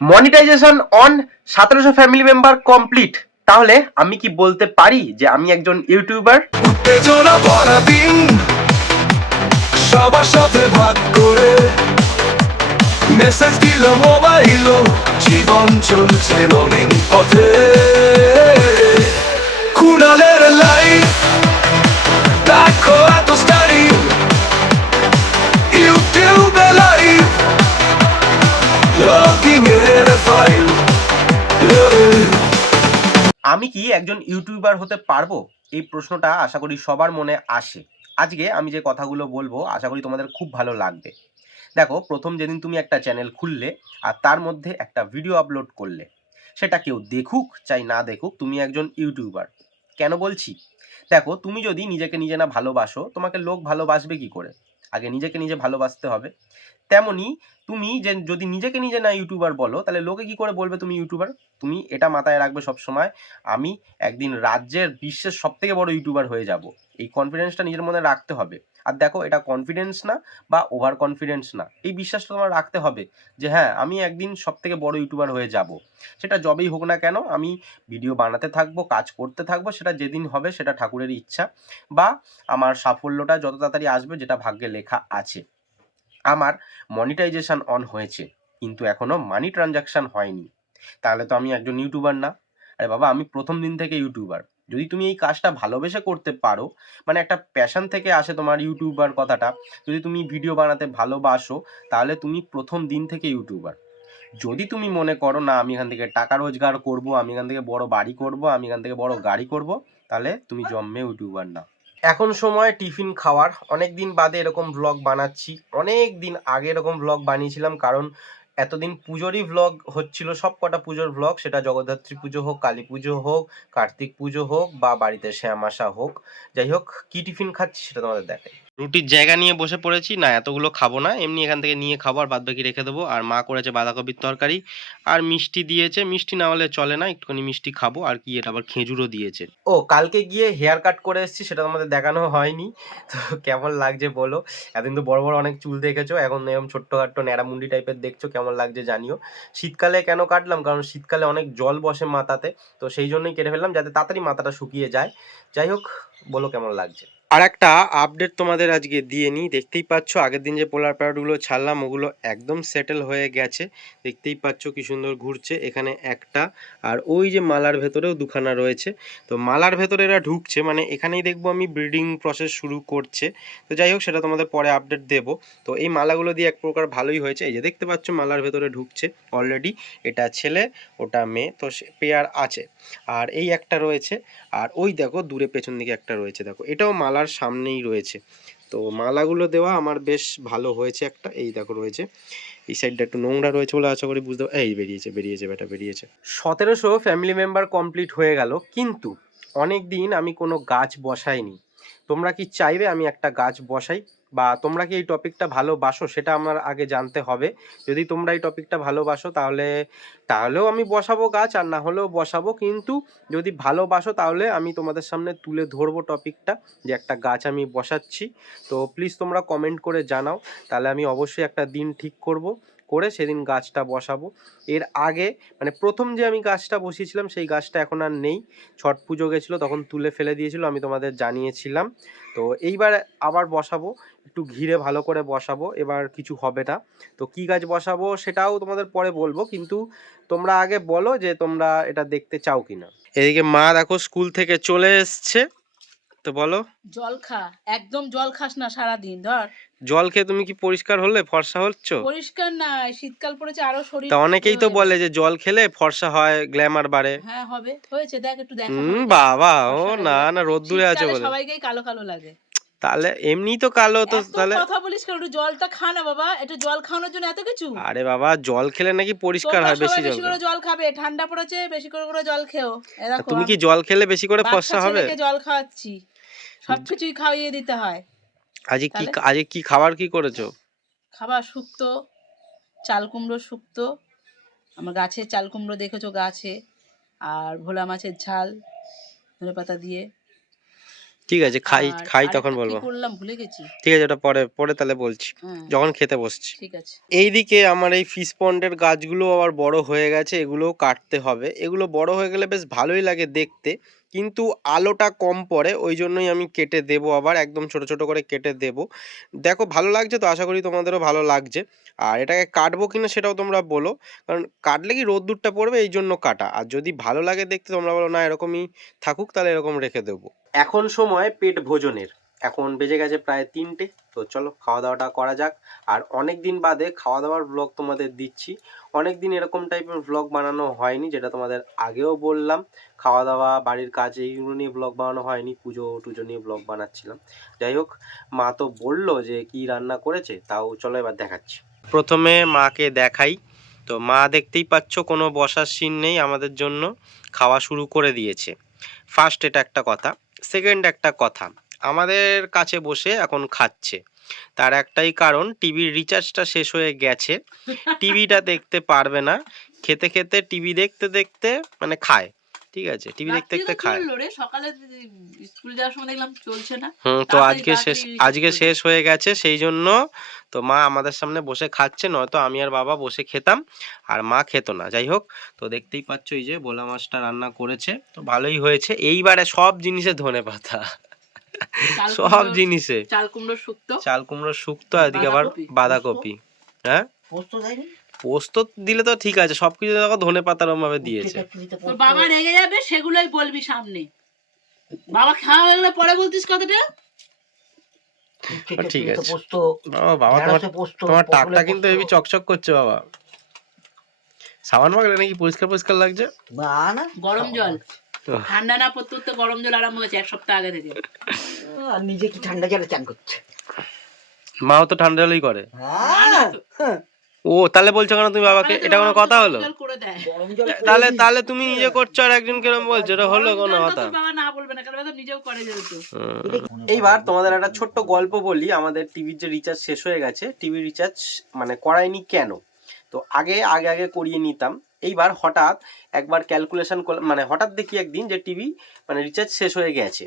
Monetization on 1700 family member complete. তাহলে আমি কি বলতে পারি যে আমি একজন ইউটিউবার? উত্তেজনা ভরা দিন সবার সাথে ভাগ করে মেসেজ দিল মোবাইল, জীবন চলছে রঙিন পথে। কুণালের লাইফ দেখো এত স্টাইল, ইউটিউবে লাইভ লগিং এর ফাইল। আমি কি একজন ইউটিউবার হতে পারবো? এই প্রশ্নটা আশা করি সবার মনে আসে। আজকে আমি যে কথাগুলো বলবো আশা করি তোমাদের খুব ভালো লাগবে। দেখো, প্রথম যেদিন তুমি একটা চ্যানেল খুললে আর তার মধ্যে একটা ভিডিও আপলোড করলে, সেটা কেউ দেখুক চাই না দেখুক, তুমি একজন ইউটিউবার। কেন বলছি? দেখো, তুমি যদি নিজেকে নিজে না ভালোবাসো, তোমাকে লোক ভালোবাসবে কি করে? আগে নিজেকে নিজে ভালোবাসতে হবে। তেমনি তুমি যে যদি নিজেকে নিজে না ইউটিউবার বলো, তাহলে লোকে কি করে বলবে তুমি ইউটিউবার? তুমি এটা মাথায় রাখবে সব সময়, আমি একদিন রাজ্যের বিশ্বের সবথেকে বড় ইউটিউবার হয়ে যাব। এই কনফিডেন্সটা নিজের মধ্যে রাখতে হবে। আর দেখো, এটা কনফিডেন্স না বা ওভার কনফিডেন্স না, এই বিশ্বাসটা তোমার রাখতে হবে যে হ্যাঁ, আমি একদিন সবথেকে বড় ইউটিউবার হয়ে যাব। সেটা যবেই হোক না কেন, আমি ভিডিও বানাতে থাকবো, কাজ করতে থাকবো, সেটা যেদিন হবে সেটা ঠাকুরের ইচ্ছা, বা আমার সাফল্যটা যত তাড়াতাড়ি আসবে যেটা ভাগ্যে লেখা আছে। আমার মনিটাইজেশন অন হয়েছে, কিন্তু এখনো মানি ট্রানজাকশন হয়নি। তাহলে তো আমি একজন ইউটিউবার না। আরে বাবা, আমি প্রথম দিন থেকে ইউটিউবার। যদি তুমি এই কাজটা ভালোবেসে করতে পারো, মানে একটা প্যাশন থেকে আসে তোমার ইউটিউবার কথাটা, যদি তুমি ভিডিও বানাতে ভালোবাসো, তাহলে তুমি প্রথম দিন থেকে ইউটিউবার। যদি তুমি মনে করো না আমি এখান থেকে টাকা রোজগার করব, আমি এখান থেকে বড় বাড়ি করব, আমি এখান থেকে বড় গাড়ি করব, তাহলে তুমি জন্মে ইউটিউবার না। এখন সময় টিফিন খাওয়ার। অনেক দিন বাদে এরকম ভ্লগ বানাচ্ছি। অনেক দিন আগে এরকম ভ্লগ বানিয়েছিলাম, কারণ এতদিন পুজোরই ভ্লগ হচ্ছিল, সব কটা পুজোর ভ্লগ, সেটা জগদ্ধাত্রী পুজো হোক, কালী পুজো হোক, কার্তিক পুজো হোক, বা বাড়িতে শ্যামাসা হোক। যাই হোক, কি টিফিন খাচ্ছি সেটা তোমাদের দেখাই। রুটির জায়গা নিয়ে বসে পড়েছি। না, এতগুলো খাবো না, এমনি এখান থেকে নিয়ে খাবো, আর বাদ বাকি রেখে দেবো। আর মা করেছে বাঁধাকপির তরকারি, আর মিষ্টি দিয়েছে। মিষ্টি না হলে চলে না, একটুখানি মিষ্টি খাবো। আর কি, এটা আবার খেজুরও দিয়েছে। ও, কালকে গিয়ে হেয়ার কাট করে এসেছি, সেটা তোমাদের দেখানো হয়নি। তো কেমন লাগছে বলো? এতদিন তো বড় বড় অনেক চুল দেখেছো, এখন এরকম ছোট্টখাট্টো ন্যাড়ামুন্ডি টাইপের দেখছো, কেমন লাগছে জানিও। শীতকালে কেন কাটলাম? কারণ শীতকালে অনেক জল বসে মাথাতে, তো সেই জন্যই কেটে ফেললাম, যাতে তাড়াতাড়ি মাথাটা শুকিয়ে যায়। যাই হোক, বলো কেমন লাগছে। আর একটা আপডেট তোমাদের আজকে দিয়ে নিই। দেখতেই পাচ্ছ, আগের দিন যে পোলার প্যারটগুলো ছাড়লাম ওগুলো একদম সেটেল হয়ে গেছে। দেখতেই পাচ্ছ কি সুন্দর ঘুরছে। এখানে একটা, আর ওই যে মালার ভেতরেও দুখানা রয়েছে। তো মালার ভেতরে এরা ঢুকছে, মানে এখানেই দেখবো আমি ব্রিডিং প্রসেস শুরু করছে। তো যাই হোক, সেটা তোমাদের পরে আপডেট দেবো। তো এই মালাগুলো দিয়ে এক প্রকার ভালোই হয়েছে। এই যে দেখতে পাচ্ছ মালার ভেতরে ঢুকছে অলরেডি। এটা ছেলে, ওটা মেয়ে, তো পেয়ার আছে। আর এই একটা রয়েছে, আর ওই দেখো দূরে পেছন দিকে একটা রয়েছে, দেখো এটাও মালার সামনেই রয়েছে। তো মালাগুলো দেওয়া আমার বেশ ভালো হয়েছে। একটা এই দেখো রয়েছে, এই সাইডটা একটু নোংরা রয়েছে বলে আশা করি বুঝতে, এই বেরিয়েছে বেরিয়েছে বেটা বেরিয়েছে। 1700 ফ্যামিলি মেম্বার কমপ্লিট হয়ে গেল, কিন্তু অনেক দিন আমি কোনো গাছ বসাইনি। তোমরা কি চাইবে আমি একটা গাছ বসাই? বা তোমরা কি এই টপিকটা ভালোবাসো সেটা আমার আগে জানতে হবে। যদি তোমরা এই টপিকটা ভালোবাসো তাহলেও আমি বসাবো গাছ, আর না হলেও বসাবো। কিন্তু যদি ভালোবাসো তাহলে আমি তোমাদের সামনে তুলে ধরবো টপিকটা, যে একটা গাছ আমি বসাচ্ছি। তো প্লিজ তোমরা কমেন্ট করে জানাও, তাহলে আমি অবশ্যই একটা দিন ঠিক করে সেদিন গাছটা বসাবো। এর আগে মানে প্রথম যে আমি গাছটা বসিয়েছিলাম সেই গাছটা এখন আর নেই। ছট পুজো গেছিলো, তখন তুলে ফেলে দিয়েছিল, আমি তোমাদের জানিয়েছিলাম। তো এইবার আবার বসাবো, একটু ঘিরে ভালো করে বসাবো, এবার কিছু হবে না। তো কি গাছ বসাবো সেটাও তোমাদের পরে বলবো, কিন্তু তোমরা আগে বলো যে তোমরা এটা দেখতে চাও কিনা। এদিকে মা দেখো স্কুল থেকে চলে এসছে। তো বলো। জল খা, একদম জল খাস না সারাদিন। ধর জল খেয়ে তুমি কি পরিষ্কার হলে, ফর্সা হচ্ছ? পরিষ্কার না, শীতকাল পড়েছে আরো শরীর। তা অনেকেই তো বলে যে জল খেলে ফর্সা হয়, গ্ল্যামার বাড়ে। হ্যাঁ হবে, হয়েছে, দেখ একটু দেখা বাবা, ও না না, রোদ্দুরে আছে বলে সবাইকেই কালো কালো লাগে। তাহলে এমনি তো কালো, তো তাহলে কথা বলিস কেন? একটু জলটা খা না বাবা, একটু জল খাওয়ানোর জন্য এত কিছু। আরে বাবা, জল খেলে নাকি পরিষ্কার হয়, বেশি জল করে জল খাবে, ঠান্ডা পড়েছে, বেশি করে জল খেও। দেখো তুমি কি জল খেলে বেশি করে ফর্সা হবে? জল খাওয়াচ্ছি, সবকিছুই খাইয়ে দিতে হয়। আজকে কি খাবার কি করেছো? খাবার শুক্তো, চাল কুমড়ো শুক্তো, আমার গাছের চাল কুমড়ো দেখেছো গাছে, আর ভোলা মাছের ঝাল ধনেপাতা দিয়ে। ঠিক আছে, খাই আর খাই আরেকটা তখন কি বলবো। করলাম ভুলে গেছি। ঠিক আছে, ওটা পরে পরে তাহলে বলছি, হ্যাঁ, যখন খেতে বসছি। ঠিক আছে। এইদিকে আমার এই ফিশ পন্ডের গাছগুলো আবার বড় হয়ে গেছে, এগুলোও কাটতে হবে। এগুলো বড় হয়ে গেলে বেশ ভালোই লাগে দেখতে, কিন্তু আলোটা কম পড়ে, ওই জন্যই আমি কেটে দেবো, আবার একদম ছোট ছোট করে কেটে দেবো। দেখো ভালো লাগছে তো, আশা করি তোমাদেরও ভালো লাগছে। আর এটাকে কাটবো কিনা সেটাও তোমরা বলো, কারণ কাটলে কি রোদ্দুরটা পড়বে, এই জন্য কাটা। আর যদি ভালো লাগে দেখতে, তোমরা বলো না এরকমই থাকুক, তাহলে এরকম রেখে দেবো। এখন সময় পেট ভোজনের, এখন বেজে গেছে প্রায় 3টে। তো চলো খাওয়া দাওয়াটা করা যাক। আর অনেক দিন বাদে খাওয়া দাওয়ার ব্লগ তোমাদের দিচ্ছি। অনেক দিন এরকম টাইপের ব্লগ বানানো হয়নি, যেটা তোমাদের আগেও বললাম। খাওয়া দাওয়া, বাড়ির কাজ, এইগুলো নিয়ে ব্লগ বানানো হয়নি, পুজো টুজো নিয়ে ব্লগ বানাচ্ছিলাম। যাই হোক, মা তো বললো যে কি রান্না করেছে, তাও চলো এবার দেখাচ্ছি। প্রথমে মাকে দেখাই। তো মা দেখতেই পাচ্ছ কোনো বসার সিন নেই, আমাদের জন্য খাওয়া শুরু করে দিয়েছে। ফার্স্ট এটা একটা কথা। সেকেন্ড একটা কথা, আমাদের কাছে বসে এখন খাচ্ছে। তার একটাই কারণ, টিভির রিচার্জটা শেষ হয়ে গেছে, টিভিটা দেখতে পারবে না। খেতে খেতে টিভি দেখতে দেখতে মানে খায়, ঠিক আছে, টিভি দেখতে দেখতে খায়। সকালে স্কুল যাওয়ার সময় দেখলাম চলছে না। তো আজকে শেষ হয়ে গেছে, সেই জন্য তো মা আমাদের সামনে বসে খাচ্ছে, নয়তো আমি আর বাবা বসে খেতাম, আর মা খেত না। যাই হোক, তো দেখতেই পাচ্ছ এই যে ভোলা মাছটা রান্না করেছে, তো ভালোই হয়েছে। এইবারে সব জিনিসে ধনেপাতা, সব জিনিসে। চাল কুমড়ো শুক্তো, আর এদিকে আবার বাঁধাকপি। হ্যাঁ, পোস্ত দিলে তো ঠিক আছে, সবকিছু দেখো ধনেপাতার ভাবে দিয়েছে। তোর বাবা রেগে যাবে, সেগুলোই বলবি সামনে। বাবা খাওয়া হয়ে গেলে পরে বলতিস কথাটা। ঠিক আছে বাবা, তোমার টাকটা কিন্তু হেবি চকচক করছে বাবা। সাবান মাখলে নাকি পরিষ্কার পরিষ্কার লাগছে? গরম জল, ঠান্ডা না পড়তে পড়তে গরম জল আরম্ভ হয়েছে 1 সপ্তাহ আগে থেকে। আর নিজে কি ঠান্ডা জলে চান করছে? মাও তো ঠান্ডা জলই করে। ও তাহলে বলছো কেন তুমি বাবাকে? এটা কোনো কথা হলো? গরম জল তাহলে তুমি নিজে করছো আর একজন কেরম বলছো, এটা হলো কোনো কথা? বাবা না বলবে না, কারণ নিজেও করে যেহেতু। এইবার তোমাদের একটা ছোট্ট গল্প বলি। আমাদের টিভির যে রিচার্জ শেষ হয়ে গেছে, টিভি রিচার্জ মানে করাইনি কেন, তো আগে করিয়ে নিতাম। এইবার হঠাৎ একবার ক্যালকুলেশন মানে হঠাৎ দেখি একদিন যে টিভি মানে রিচার্জ শেষ হয়ে গেছে।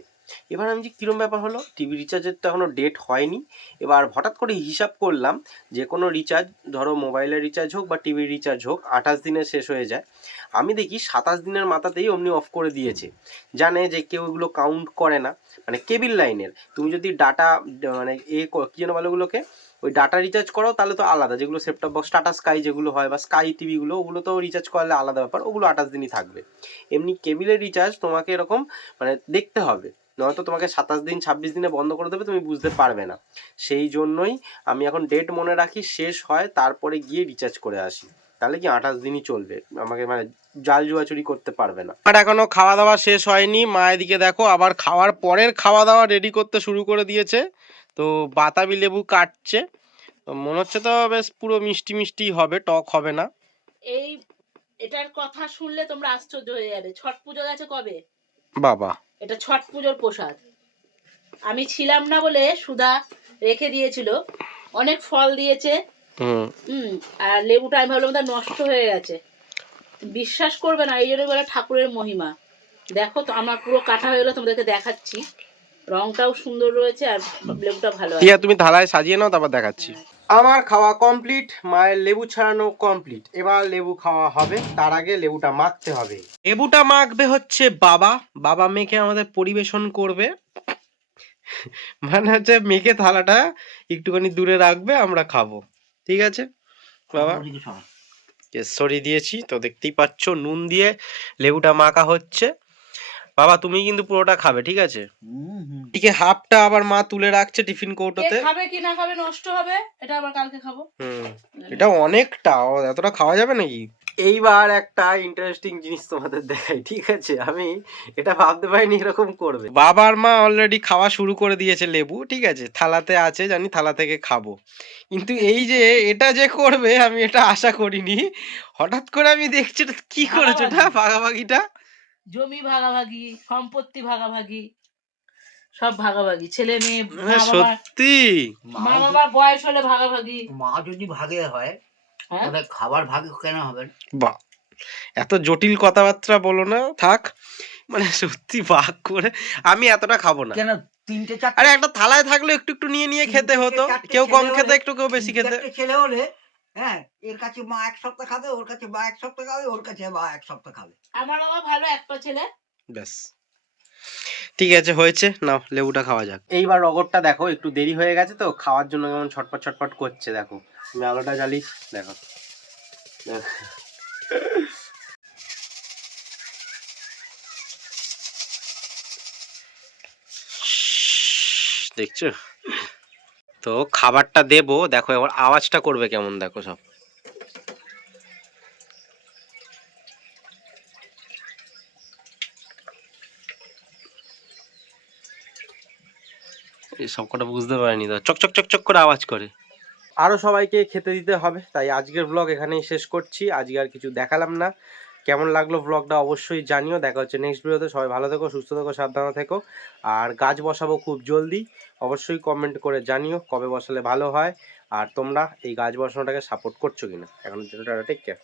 এবার আমি যে কীরকম ব্যাপার হলো, টিভি রিচার্জের তো এখনও ডেট হয়নি। এবার হঠাৎ করে হিসাব করলাম, যে কোনো রিচার্জ, ধরো মোবাইলের রিচার্জ হোক বা টিভির রিচার্জ হোক, 28 দিনে শেষ হয়ে যায়। আমি দেখি 27 দিনের মাথাতেই অমনি অফ করে দিয়েছে। জানে যে কেউ এগুলো কাউন্ট করে না, মানে কেবিল লাইনের। তুমি যদি ডাটা মানে কী যেন বলো ওগুলোকে, ওই ডাটা রিচার্জ করো তাহলে তো আলাদা, যেগুলো সেটটপ বক্স, টাটা স্কাই যেগুলো হয়, বা স্কাই টিভিগুলো, ওগুলো তো রিচার্জ করলে আলাদা ব্যাপার, ওগুলো 28 দিনই থাকবে। এমনি কেবিলের রিচার্জ তোমাকে এরকম মানে দেখতে হবে, নয়তো তোমাকে 27 দিন 26 দিনে বন্ধ করে দেবে, তুমি বুঝতে পারবে না। সেই জন্যই আমি এখন ডেট মনে রাখি, শেষ হয় তারপরে গিয়ে রিচার্জ করে আসি, তাহলে কি 28 দিনই চলবে, আমাকে মানে জাল জুয়াচুরি করতে পারবে না। আর এখনো খাওয়া দাওয়া শেষ হয়নি, মা এদিকে দেখো আবার খাওয়ার পরের খাওয়া দাওয়া রেডি করতে শুরু করে দিয়েছে। তো বাতাবি লেবু কাটছে, মনে হচ্ছে তো বেশ পুরো মিষ্টি মিষ্টি হবে, টক হবে না। এটার কথা শুনলে তোমরা আশ্চর্য হয়ে যাবে। ছট পুজো গেছে কবে বাবা, এটা ছট পুজোর প্রসাদ। আমি ছিলাম না বলে সুধা রেখে দিয়েছিল, অনেক ফল দিয়েছে। আর লেবুটা আমি ভাবলাম তা নষ্ট হয়ে গেছে, বিশ্বাস করবে না, এই জন্য বলে ঠাকুরের মহিমা। দেখো তো আমার পুরো কাটা হয়ে গেলো, তোমাদেরকে দেখাচ্ছি। রংটাও সুন্দর রয়েছে আর লেবুটা ভালো আছে। তুমি থালায় সাজিয়ে নাও, তারপর দেখাচ্ছি। আমার খাওয়া কমপ্লিট, মায়ের লেবু ছাড়ানো কমপ্লিট। এবার লেবু খাওয়া হবে, তার আগে লেবুটা মাখতে হবে। লেবুটা মাখবে হচ্ছে বাবা মেখে আমাদের পরিবেশন করবে। মানে হচ্ছে মেখে থালাটা একটুখানি দূরে রাখবে, আমরা খাবো, ঠিক আছে বাবা? কেশরি দিয়েছি তো, দেখতেই পাচ্ছ নুন দিয়ে লেবুটা মাখা হচ্ছে। বাবা তুমি কিন্তু পুরোটা খাবে, ঠিক আছে? ঠিক হাফটা আবার মা তুলে রাখছে টিফিন কৌটোতে। খাবে কি না খাবে, নষ্ট হবে, এটা আবার কালকে খাবো। এটা অনেকটা, এতটা খাওয়া যাবে নাকি? এইবার একটা ইন্টারেস্টিং জিনিস তোমাদের দেখাই, ঠিক আছে? আমি এটা ভাবতে পারিনি এরকম করবে। বাবার মা অলরেডি খাওয়া শুরু করে দিয়েছে লেবু, ঠিক আছে, থালাতে আছে, জানি থালা থেকে খাবো। কিন্তু এই যে এটা যে করবে, আমি এটা আশা করিনি। হঠাৎ করে আমি দেখছি এটা কি করেছে, এটা ভাগাভাগিটা। জমি ভাগাভাগি, সম্পত্তি ভাগাভাগি, সব ভাগাভাগি, ছেলে মেয়ে, সত্যি মা বাবার বয়স হলে ভাগাভাগি। মা যদি ভাগে হয় তাহলে খাবার ভাগে কেন হবে? বাহ, এত জটিল কথাবার্তা বলো না, থাক। মানে সত্যি ভাগ করে আমি এতটা খাবো না। কেন 3টে 4টে আরে একটা থালায় থাকলে একটু একটু নিয়ে নিয়ে খেতে হতো, কেউ কম খেতে একটু কেউ বেশি খেতে। ছেলে হলে হ্যাঁ, এর কাছে মা 1 সপ্তাহ খাবে, ওর কাছে মা 1 সপ্তাহ খাবে, ওর কাছে মা 1 সপ্তাহ খাবে। আমার বাবা ভালো একটা ছেলে। ব্যাস ঠিক আছে, হয়েছে, নাও লেবুটা খাওয়া যাক। এইবার রগরটা দেখো একটু দেরি হয়ে গেছে তো খাওয়ার জন্য কেমন ছটপট ছটপট করছে। দেখো আমি আলোটা জ্বালিস, দেখো দেখছো তো খাবারটা দেবো, দেখো এবার আওয়াজটা করবে কেমন, দেখো সব। এই সব কটা বুঝতে পারিনি তো, চক চক চক চক করে আওয়াজ করে। আরও সবাইকে খেতে দিতে হবে, তাই আজকের ব্লগ এখানেই শেষ করছি। আজকে আর কিছু দেখালাম না। কেমন লাগলো ব্লগটা অবশ্যই জানিও। দেখা হচ্ছে নেক্সট ভিডিওতে। সবাই ভালো থেকো, সুস্থ থেকো, সাবধানে থেকো। আর গাছ বসাবো খুব জলদি, অবশ্যই কমেন্ট করে জানিও কবে বসালে ভালো হয়, আর তোমরা এই গাছ বসানোটাকে সাপোর্ট করছো কিনা। এখন টেক কেয়ার।